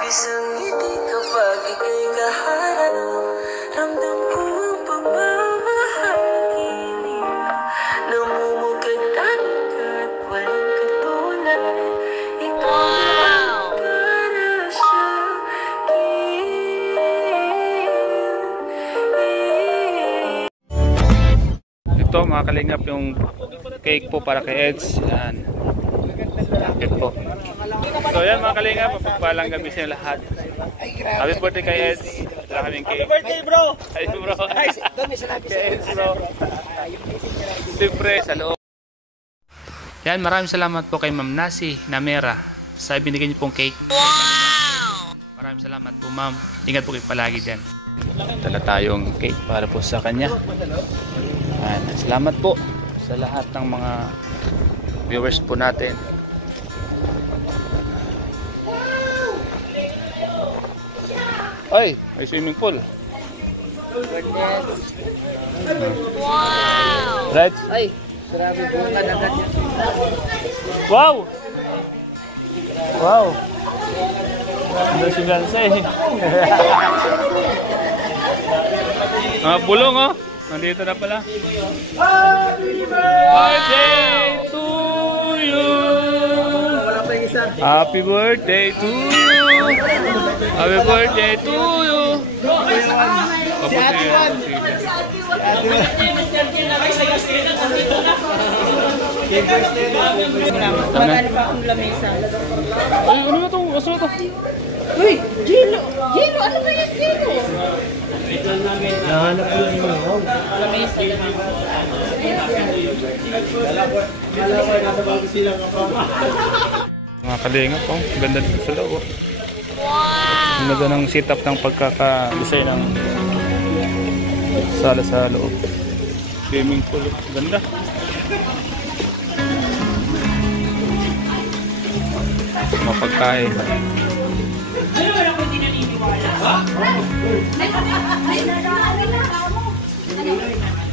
Isang ngiti kapag ika'y kaharap, ramdam ko ang pagmamahagi. Namumugad-agad, walang katulad. Ikaw ang para sa akin. Ito mga kalingap, yung cake po para kay Eds. Yan. Cake po. So yan mga kalingap, mapagpalang gabi sa lahat. Happy birthday kay Eds. Wala kaming cake. Happy birthday bro! Ay bro. Kay Eds bro. Siyempre sa loob. Yan, maraming salamat po kay Ma'am Nasi Namera sa binigay niyo pong cake. Wow! Maraming salamat po ma'am. Ingat po kayo palagi dyan. Dala tayong cake para po sa kanya. Yan. Salamat po sa lahat ng mga viewers po natin. Ay, may swimming pool. Wow! Right? Ay, grabe bunga dagat yan. Wow! Wow! Ano si Gansay? Mga pulong oh. Nandito na pala. Happy birthday to you. Wala pa yung isa. Happy birthday to you. Happy birthday to you. Si Ate Juan. Marami pa akong lamesa. Ay, ano na itong? Aso na ito? Uy, Gino! Gino! Ano ba yan, Gino? Nahanap ko yung lamesa. Mga kalingap po. Ganda dito sa loob. Wow! Ang ganda ng setup ng pagkaka-design ng sala sa loob. Swimming pool. Ganda. Mga pagkain.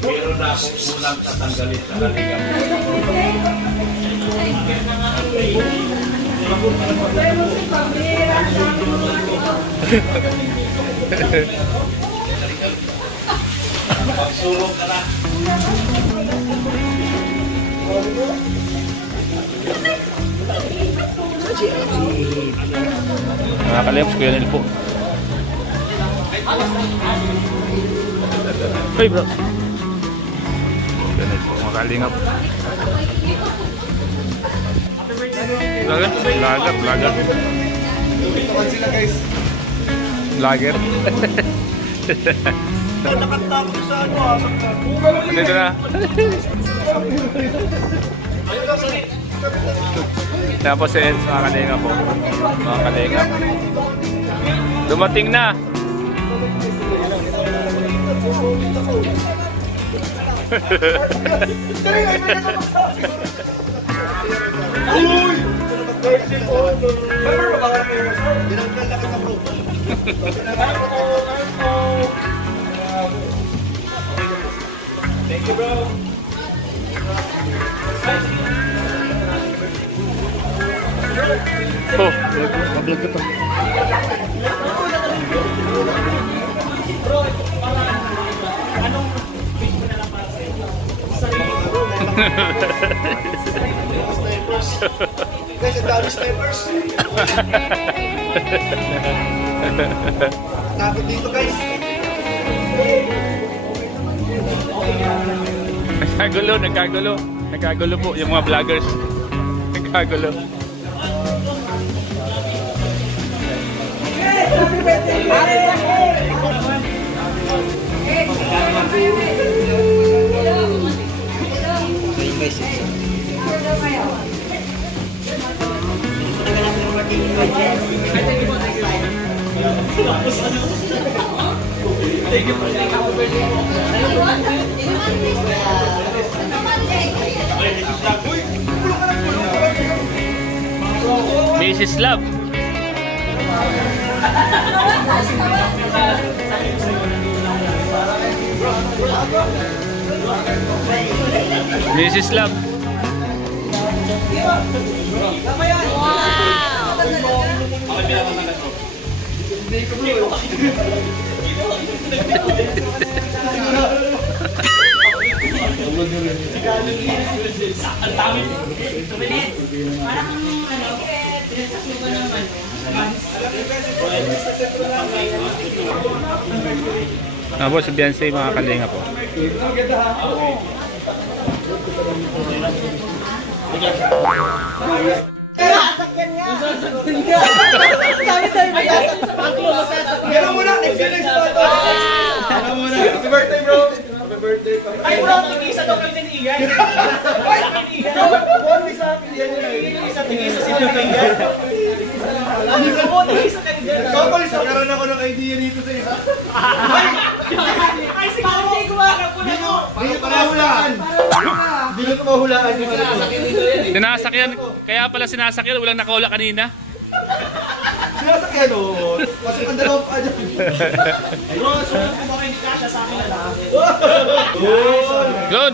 Meron na akong unang tatanggalin sa haligang. Magsulong ka na. Mga kalingap, Kuya Nel po. Hey bro. Kuya Nel po, mga kalingap. Lagat, lagat, lagat. Lager. Dito na. Tapos si Eds, mga kalingap po. Mga kalingap. Dumating na. Thank you, bro. Oh, mag-vlog ka pa. Guys, ang dami snipers. Tapos dito, guys. Nagkagulo, nagkagulo. Nagkagulo po yung mga vloggers. Nagkagulo. Mrs. Love. Mrs. Love. Wow! Po, si Beyonce, mga kalinga po. Sasakyan nga. Sabi tayo ba yan? Gano'n muna, next photo. Gano'n muna. Happy birthday, bro. Happy birthday. Ay, bro, tig-isa daw kayo tinigan. Ay, tinigan. Buwan sa akin yan. Tig-isa sila tinigan. Ako, tig-isa kayo dyan. Couple, nagkaroon ako ng idea dito sa isa. Ay, siguro hindi gumaganap ko na to. Hindi ko mahulaan. Hindi ko mahulaan. Sinasakyan, kaya pala sinasakyan, walang nakawala kanina. Sinasakyan o. Kasi ang dalawang pa dyan. Bro, sumunod ko baka hindi kasha sa akin na lang. Yun!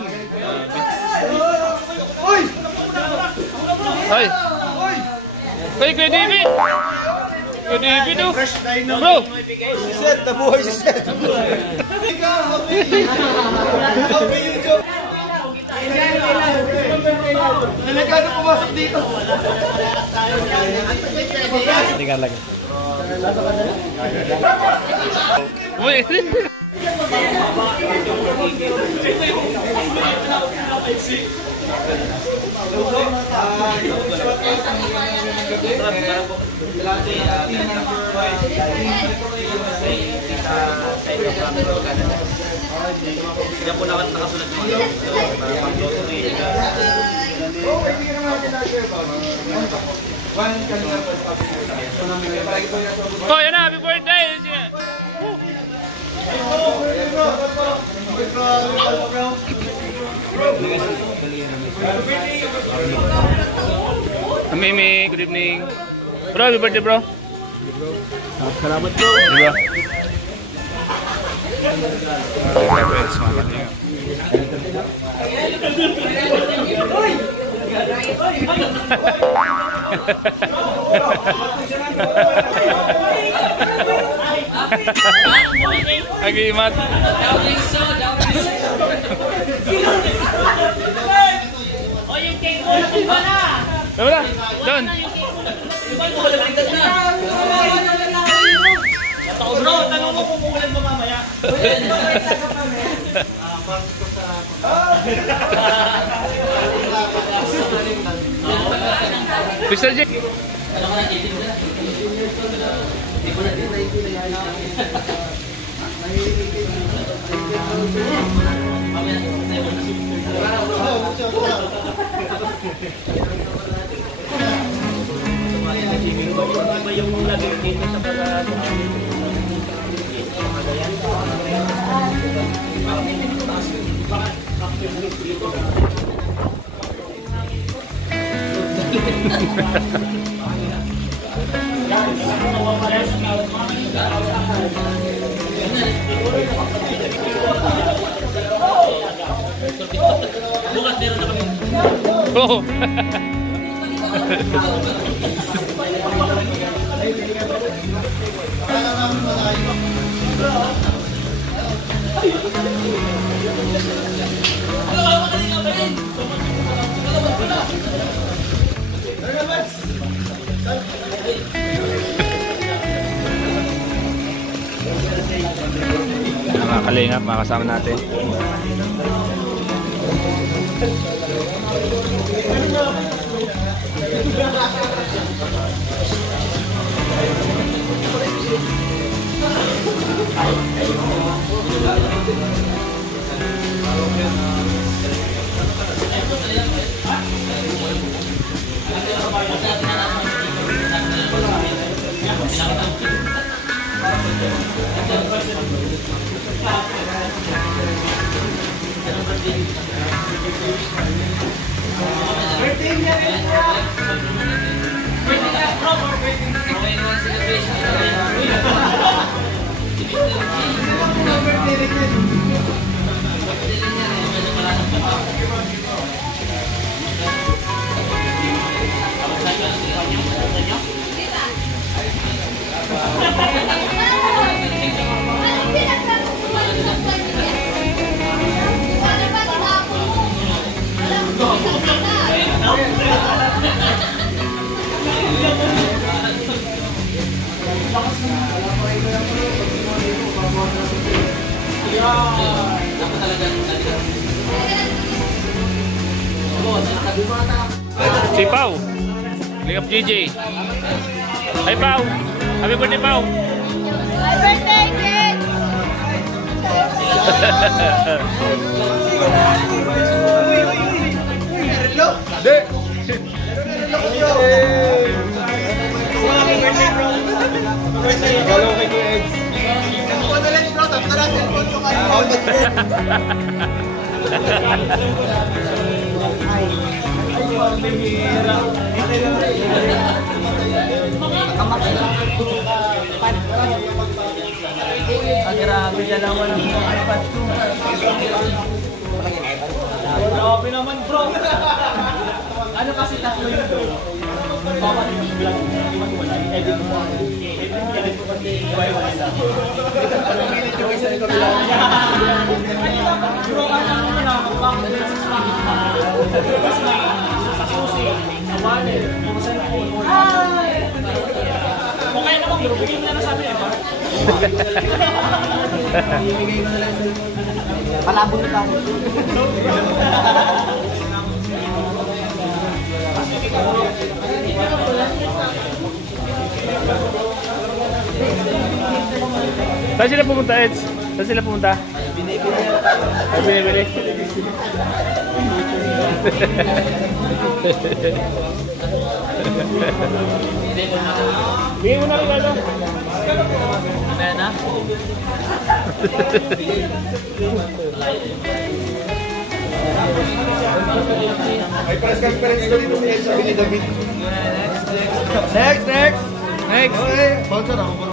Uy! Ay! Ay, Kuya David! Kuya David, oh! Bro! Si Seth, nabuhay si Seth. Delikado pumasok dito. Uy! Hindi po nakasunod mo. Oh, yan na! Happy birthday! Mimi, good evening. Bro, happy birthday, bro. Salamat po. Diba? Friends, mga kalinga. Agimat. O yung cake mo na kung na. Wala, doon. Bro, tanong mo kung uulan mo mamaya. Mr. J. Oh. Mga kalingap, mga kasama natin. Si Pau. Lingap JJ. Hi Pau. Happy birthday Pau. Happy birthday, kid! Grabe yan naman ang mga iPad ko. Grabe naman bro. Ano kasi tatlo yun bro? Bawat yung vlog, hindi mo wala. Edit mo. Edit mo kasi iba-iba nila. Bro, ano mo na? Mag-backbench sa kasi may sa susi, sa wallet, sa cellphone. Okay naman bro, bigay mo na sa amin. Palabon na lang. Saan sila pumunta, Eds? Saan sila pumunta? Ay, binibili. Bigyan mo na rin ano? Ayan na? May press conference ko dito sa sabi ni David. Next! Next! Okay, sponsor ako bro.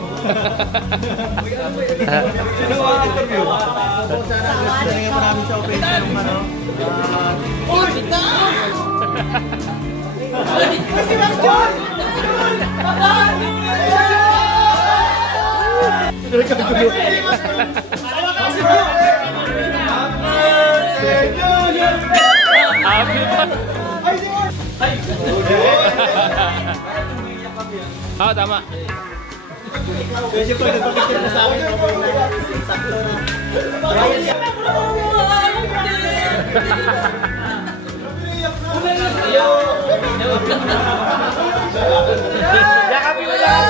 Sino ang interview? Tingnan mo namin sa operation ng ano. Ah, tama. Kasi pag nagpapicture na sa akin, sakto na. Yakapin mo lang!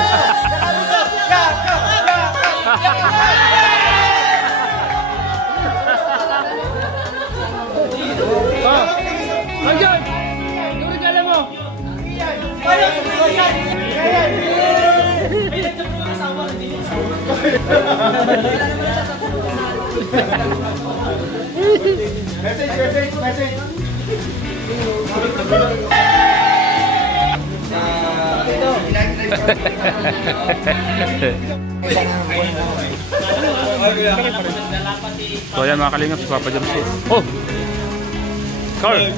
Oh! Andiyan! Yung regalo mo! Message! So ayan mga kalingap, si Papa James. Oh! Carl!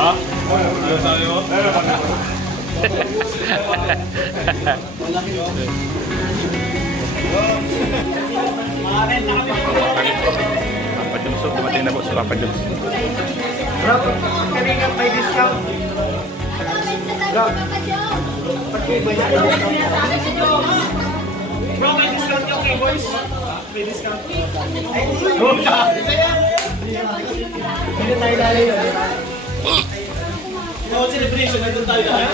Ha? Ano sabi mo? Papa James, dumating na po si Papa James. Bro, kanina may discount. Bro, pati ba niya? Bro, may discount yung kay boys. May discount. Hindi tayo lalay yun. No celebration, nandun tayo na.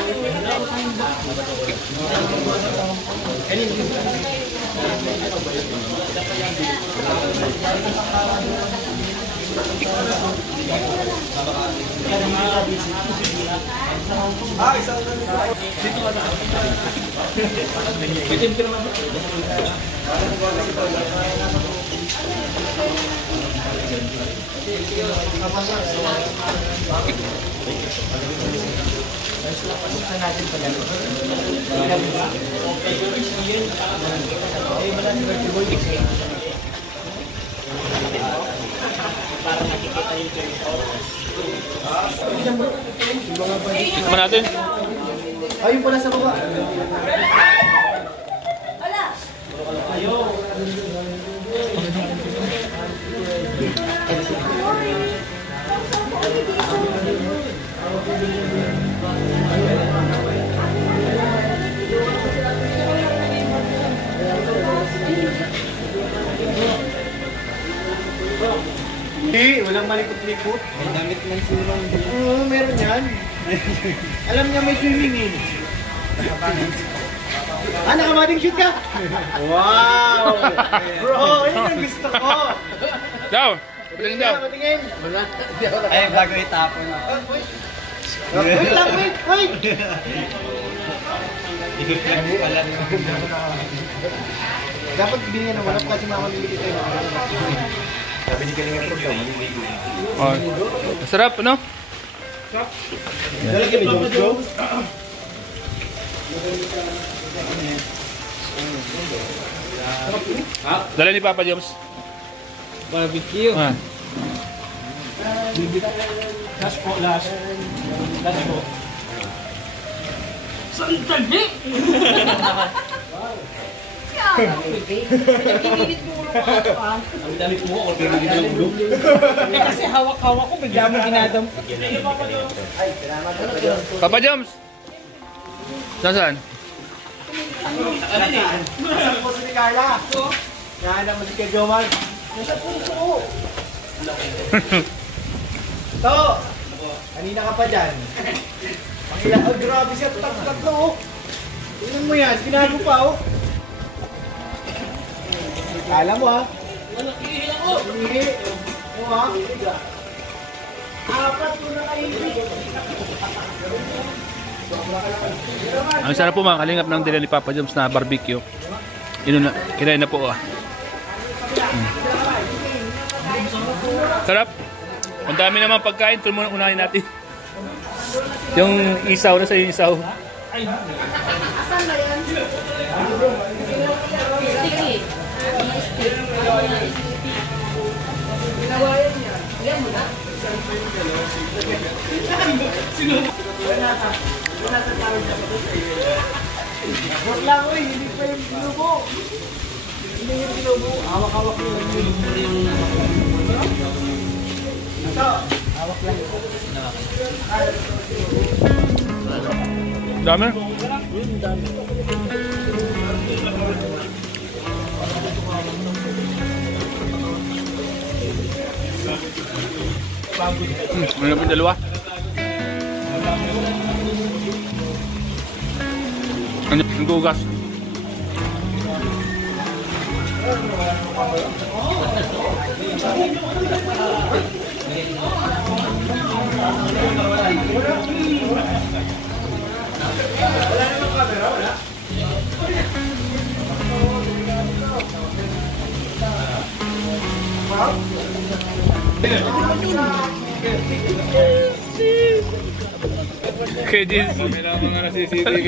Tikman natin. Ayun pala sa baba. Hindi, walang malikot-likot. May damit ng sirong. Oo, meron yan. Alam niya may swimming eh. Nakamating shoot ka? Wow! Bro, yun ang gusto ko. Daw! Patingin daw! Patingin. Ay, bago itapon. Wait lang, wait! Dapat binigyan ng walap kasi makamamili tayo. Sabi ni Kalinga Pro daw. Oh. Masarap, ano? Dala kami, Jojo. Dala ni Papa Joms. Barbecue. Ah. Last po, last. Last po. Sandali! Kinilit mo ulo ko. Ang damit mo, o kinilit yung ulo. Kasi hawak-hawak ko, bigla mo ginadampot. Papa Joms! Nasaan? Nasaan po si Carla? Nahanap mo si Kay Jomal. Nasa puso. To! Kanina ka pa dyan. Oh, grabe siya. Tatlo oh. Tingnan mo yan. Pinago pa oh. Kala mo ha? Nakikihi ako. Nakikihi. Oo ha? Apat ko na kayo. Ang sarap po mga kalingap ng dila ni Papa Joms na barbecue. Kinain na po ah. Sarap. Ang dami naman pagkain. Ito muna unahin natin. Yung isaw na sa yung isaw. Asan na yan? Sticky. Ginawayan niya. Yan mo na. Huwag lang oy. Hindi pa yung binubo. Hindi yung binubo. Hawak-hawak yung ito. Hawak lang. Dami. Ano na po yung dalawa? Ano yung gugas? Kay Jins. Kailangan mga na CCTV.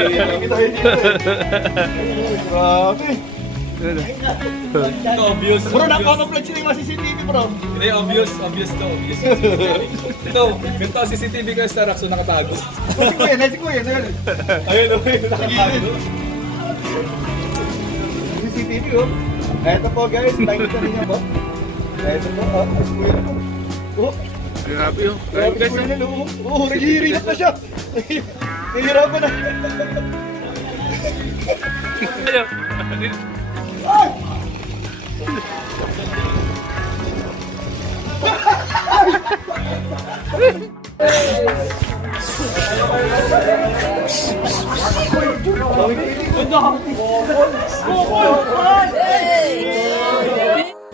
Grabe. Ito, obvious. Bro, napaka-vlog sila yung mga CCTV bro. Hindi, obvious to, obvious. Ito, ganito ang CCTV ko sa Rakso nakatago. Nasi ko yan. Ayun, nakatago. CCTV oh. Eto po guys, nakikita niyo po. Eto po, oh. Grabe yun. Grabe guys, oh, naghihiringat na siya. Nahihirapan na. Ay!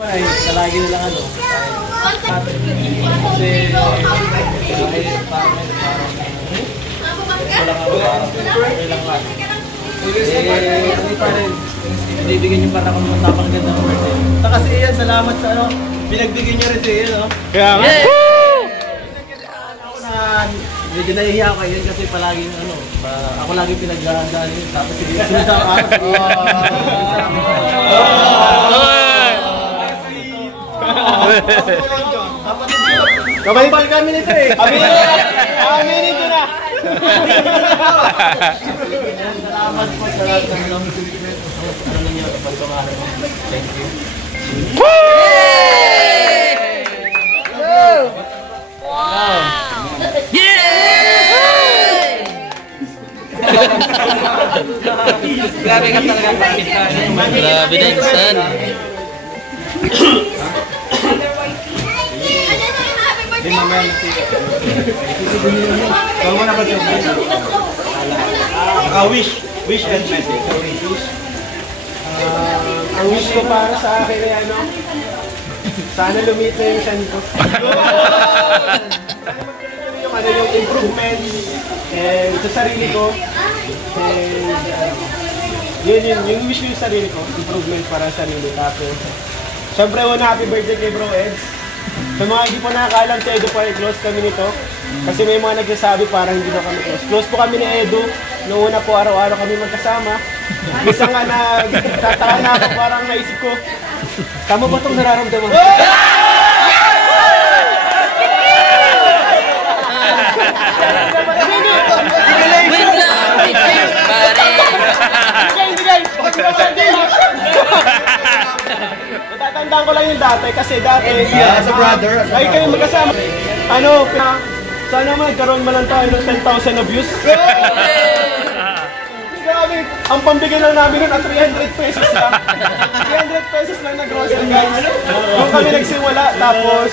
Ay, kalagi na lang ano. Hindi pa rin. Binibigyan niyo para kung matapang-ganda mo. Kasi iyan, salamat sa ano. Pinagbigyan niyo rin sa iyan, no? Kaya nga. Ako na, medyo nahihiya ako yun kasi palaging ano, ako lagi pinagdaan yun. Tapos hindi sinunod ako. Kabal kami nito eh. Aminin ko na. Salamat po sa lahat ng ano ninyo, pagtungalan mo. Thank you. Grabe ka talaga. Grabe na, son. Hindi, mamaya na siya. Huwag mo na ba siya? Wish and message. Ang wish ko para sa akin ay ano, sana lumit na yung shan ko. Yung improvement and sa sarili ko. And yung wish ko yung sarili ko, improvement para sa sarili. Tapos, syempre una, happy birthday kay Bro Eds. Sa mga hindi po nakakaalam, si Edu po ay close kami nito. Kasi may mga nagsasabi parang hindi na kami close. Close po kami ni Edu. Noong una po, araw-araw kami magkasama. Minsan nga nagtataka na ako, parang naisip ko, tama ba itong nararamdaman? Natatandaan ko lang yung dati kasi dati as a brother ay kayo magkasama. Ano, sana magkaroon man lang tayo ng 10,000 na views. Grabe, ang pambigay lang namin nun at 300 pesos lang. 300 pesos lang na grocery guys. Doon kami nagsimula. Tapos,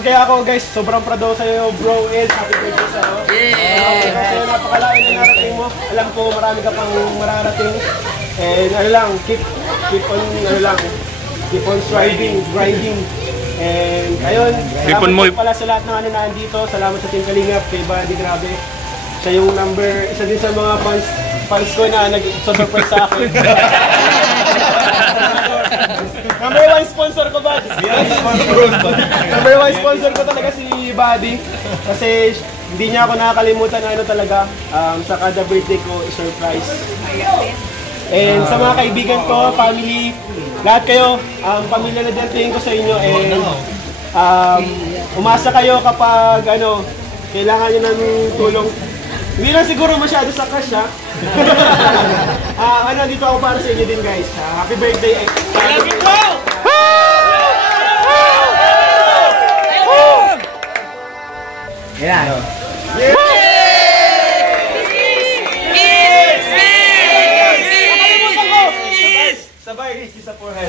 kaya ako guys, sobrang proud ako sa'yo, Bro Eds. Happy birthday sa'yo. Kasi napakalain na narating mo. Alam ko marami ka pang mararating. And ano lang, keep on striving, grinding. And ayun, salamat pala sa lahat ng ano nandito. Salamat sa Team Kalingap, kay Buddy, grabe. Siya yung isa din sa mga fans ko na nag-surprise sa akin. Number 1 sponsor ko, Buddy. Number 1 sponsor ko talaga si Buddy. Kasi hindi niya ako nakakalimutan na ano talaga, sa kada birthday ko, i-surprise. And sa mga kaibigan ko, family, lahat kayo, pamilya na tingin ko sa inyo. And umasa kayo kapag ano, kailangan nyo ng tulong. Hindi lang siguro masyado sa cash, ha? Dito ako para sa inyo din, guys. Happy birthday! Love you, bro! Yan. Sabay, kiss sa forehead.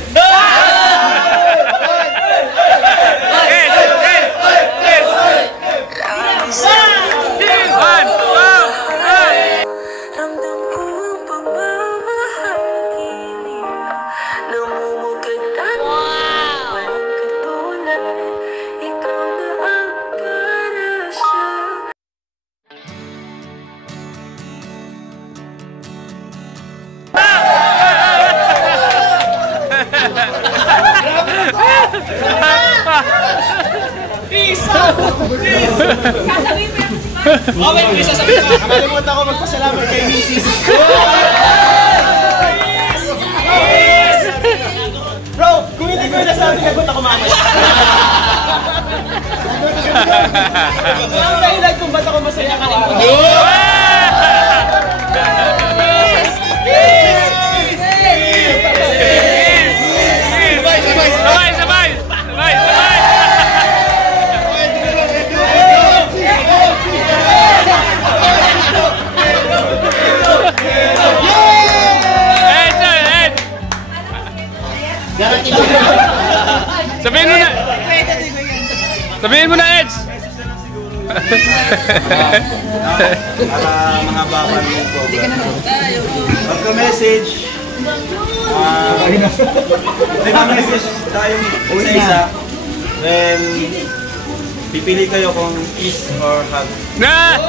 Ramdam ko ang pagmamahagi. Namumugatan. Walang katulad. Ikaw na ang karasya. Nakalimutan ko magpasalamat kay Mrs. Bro, kung hindi ko yung nasabi, nagot ako mamaya. Ang dahilan kung ba't ako masaya ka rin. Sabihin mo na, Eds! Para mga baban mo po. Pagka-message, message tayong isa-isa. Then, pipili kayo kung kiss or hug. Na!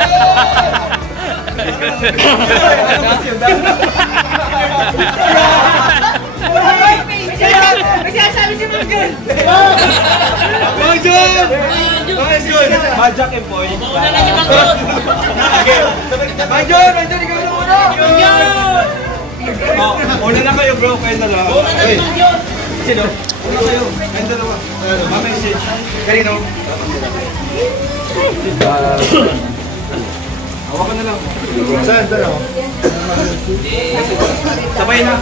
Magsasabi si Mang Jun! Majak and Boy. Una na kayo bro, kayo dalawa. Sino? Una kayo, kayo dalawa. Ma-message. Kanino? Hawakan na lang. Saan? Sabay na.